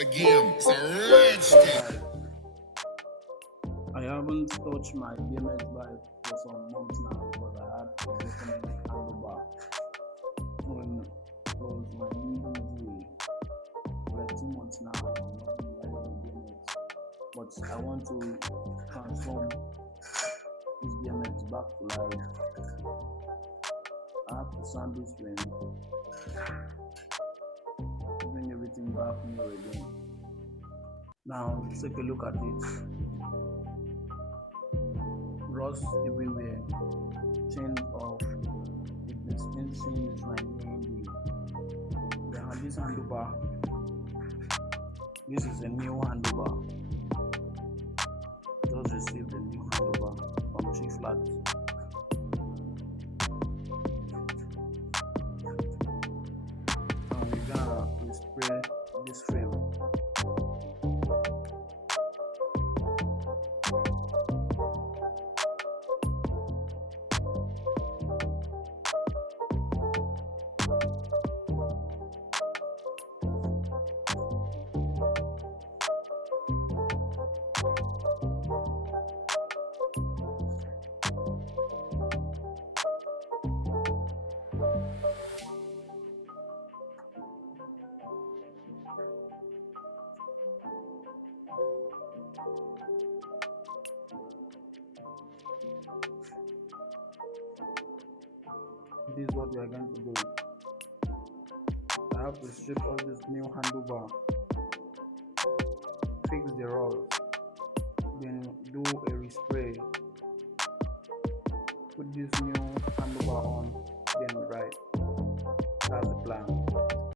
the game. It's a rich thing. I haven't touched my BMX bike for some months now because I had a broken handlebar when it was my new injury. For like 2 months now, I'm not been riding BMX, but I want to transform this BMX back to life. I have to sand this rim, bring everything back new again. Now take a look at it. Rust everywhere, chain of the distinct chain is my main wheel. This handlebar, this is a new handlebar. Just received a new handlebar from Chief Lat. And we're gonna spray this frame. This is what we are going to do. I have to strip all this new handlebar, fix the rolls, then do a respray, put this new handlebar on, then ride. That's the plan.